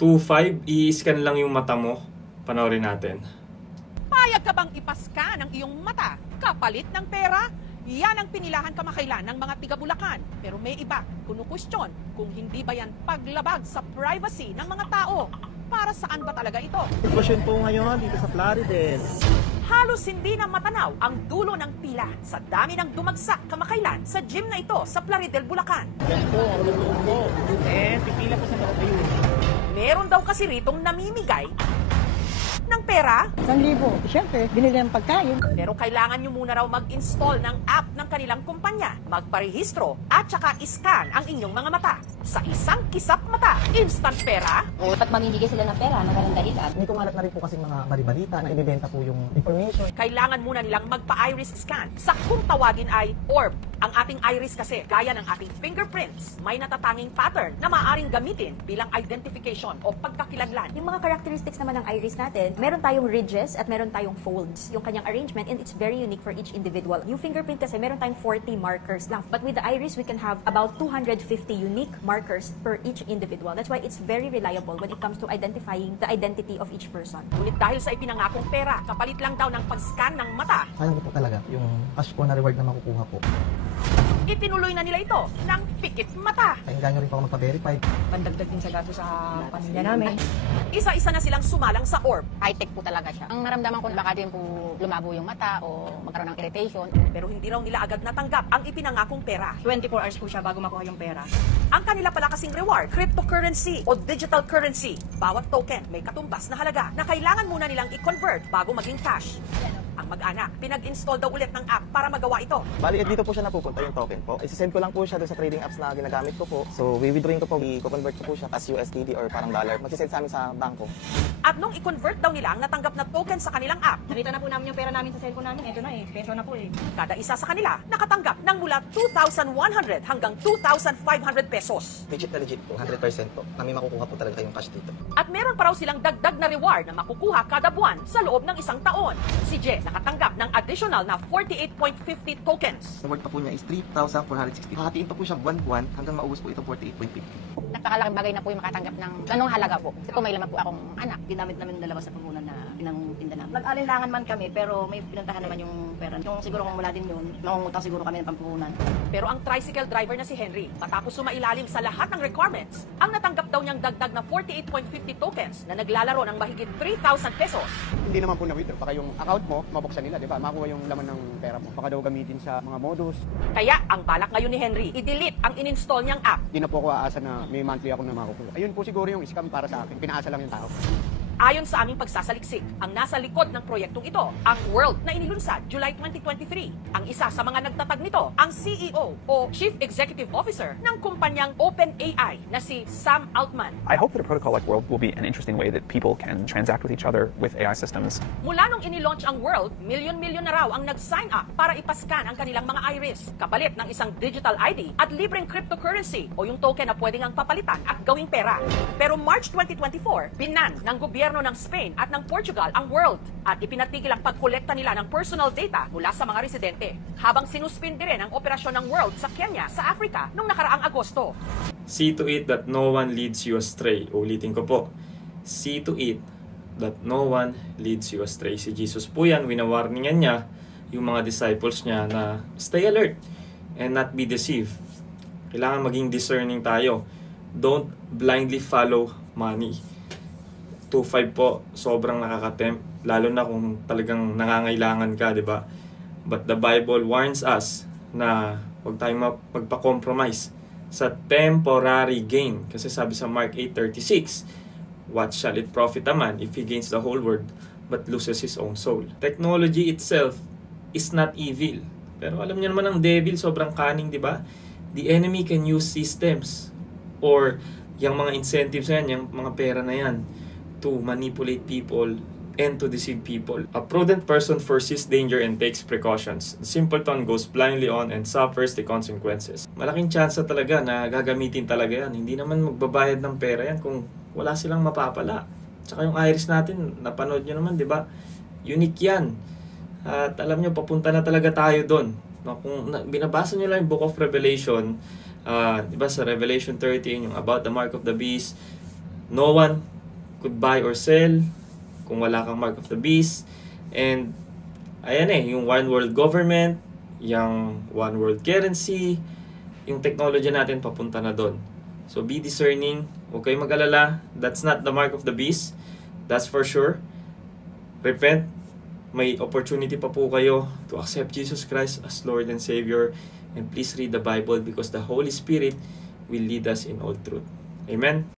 2.5, i-scan lang yung mata mo. Panoorin natin. Payag ka bang ipaskan ang iyong mata kapalit ng pera? Yan ang pinilahan kamakailan ng mga tiga-Bulacan. Pero may iba, kunu-question kung hindi ba yan paglabag sa privacy ng mga tao. Para saan ba talaga ito? Sitwasyon po ngayon dito sa Plaridel. Halos hindi na matanaw ang dulo ng pila sa dami ng dumagsak kamakailan sa gym na ito sa Plaridel, Bulacan. Yan po, ang loob po. Pipila po sa loob yun. Meron daw kasi ritong namimigay ng pera. 1,000. Siyempre, binili ng pagkain. Pero kailangan nyo muna raw mag-install ng app ng kanilang kumpanya, magparehistro at saka iscan ang inyong mga mata. Sa isang kisap mata, instant pera. O dapat mamimigay sila ng pera, magandang dahilan. May kumalat na rin po kasi mga balibalita na ibibenta po yung information. Kailangan muna nilang magpa-iris scan. Sa kung tawagin ay orb. Ang ating iris kasi, gaya ng ating fingerprints, may natatanging pattern na maaaring gamitin bilang identification o pagkakilanlan. Yung mga characteristics naman ng iris natin, meron tayong ridges at meron tayong folds. Yung kanyang arrangement, and it's very unique for each individual. Yung fingerprint kasi, meron tayong 40 markers lang. But with the iris, we can have about 250 unique markers per each individual. That's why it's very reliable when it comes to identifying the identity of each person. Ngunit dahil sa ipinangakong pera, kapalit lang daw ng pag-scan ng mata, Sayang po talaga yung cash po na reward na makukuha po. itinuloy na nila ito ng pikit mata. Kaya nyo rin po ako magpa-verify. Pandagdag din sa gasto sa pamilya namin. Isa-isa na silang sumalang sa orb. High-tech po talaga siya. Ang naramdaman ko, baka din po lumabo yung mata o magkaroon ng irritation. Pero hindi raw nila agad natanggap ang ipinangakong pera. 24 hours po siya bago makuha yung pera. Ang kanila pala kasing reward, cryptocurrency o digital currency. Bawat token may katumbas na halaga na kailangan muna nilang i-convert bago maging cash. Ang mag-anak, pinag-install daw ulit ng app para magawa ito. Bali, dito po siya napupunta yung token po. Isisend ko lang po siya doon sa trading apps na ginagamit ko po. So, withdrawing ko po, i-convert ko po siya as USDT or parang dollar. Magsisend sa amin sa bangko. At nung i-convert daw nila ang natanggap na token sa kanilang app, Nakita na po namin yung pera namin sa cellphone namin. Ito na peso na po kada isa sa kanila nakatanggap ng mula 2,100 hanggang 2,500 pesos. Legit na legit po, 100% po. Kami makukuha po talaga yung cash dito. At meron pa raw silang dagdag na reward na makukuha kada buwan sa loob ng isang taon. Si Jess nakatanggap ng additional na 48.50 tokens. Reward pa po niya is 3,460. Hahatiin pa po siya buwan-buwan hanggang maubos po ito 48.50. Napakalaking bagay na po yung makatanggap ng ganong halaga po. Kasi po may laman po akong anak. Ginamit namin ng dalawa sa puhunan na pinangtinda namin. Nag-alinlangan man kami, pero may pinuntahan naman yung pera. Yung siguro kung wala din yun, mangungutang siguro kami ng pampuhunan. Pero ang tricycle driver na si Henry, matapos sumailalim sa lahat ng requirements, ang natanggap daw niyang dagdag na 48.50 tokens na naglalaro ng mahigit 3,000 pesos. Hindi naman po na-withdraw. Baka yung account mo, mabuksan nila, di ba? Makuha yung laman ng pera mo. Baka daw gamitin sa mga modus. Kaya ang balak ngayon ni Henry, i-delete ang in-install niyang app. Di na po ako aasa na may monthly ako na makukuha. Ayun po siguro yung scam para sa akin. Pinaasa lang yung tao. Ayon sa aming pagsasaliksik, ang nasa likod ng proyektong ito, ang World na inilunsad July 2023. Ang isa sa mga nagtatag nito, ang CEO o Chief Executive Officer ng kumpanyang OpenAI na si Sam Altman. I hope that a protocol like World will be an interesting way that people can transact with each other with AI systems. Mula nung inilaunch ang World, milyon-milyon na raw ang nag-sign up para ipascan ang kanilang mga iris, kapalit ng isang digital ID at libreng cryptocurrency o yung token na pwedeng ang papalitan at gawing pera. Pero March 2024, binan ng gobyerno ng Spain at ng Portugal ang World at ipinatigil ang pagkolekta nila ng personal data mula sa mga residente habang sinuspindi rin ang operasyon ng World sa Kenya sa Africa noong nakaraang Agosto. See to it that no one leads you astray. Ulitin ko po. See to it that no one leads you astray. Si Jesus po yan, winawarningan niya yung mga disciples niya na stay alert and not be deceived. Kailangan maging discerning tayo. Don't blindly follow money. 2.5 po, sobrang nakakatempt, lalo na kung talagang nangangailangan ka, di ba? But the Bible warns us na huwag tayong magpa-compromise sa temporary gain. Kasi sabi sa Mark 8:36, what shall it profit a man if he gains the whole world but loses his own soul? Technology itself is not evil. Pero alam niyo naman ang devil, sobrang cunning, di ba? The enemy can use systems or yung mga incentives na yan, yung mga pera na yan, to manipulate people and to deceive people. A prudent person foresees danger and takes precautions. The simpleton goes blindly on and suffers the consequences. Malaking chance talaga na gagamitin talaga yan. Hindi naman magbabayad ng pera yan kung wala silang mapapala. Tsaka yung iris natin, napanood nyo naman, di ba? Unique yan. At alam nyo, papunta na talaga tayo doon. Kung binabasa nyo lang yung Book of Revelation, di ba sa Revelation 13, yung about the mark of the beast, No one could buy or sell kung wala kang mark of the beast. And ayan yung one world government, yung one world currency, yung technology natin papunta na doon. So be discerning, huwag kayong mag-alala, that's not the mark of the beast, that's for sure. Repent, may opportunity pa po kayo to accept Jesus Christ as Lord and Savior, and please read the Bible because the Holy Spirit will lead us in all truth. Amen.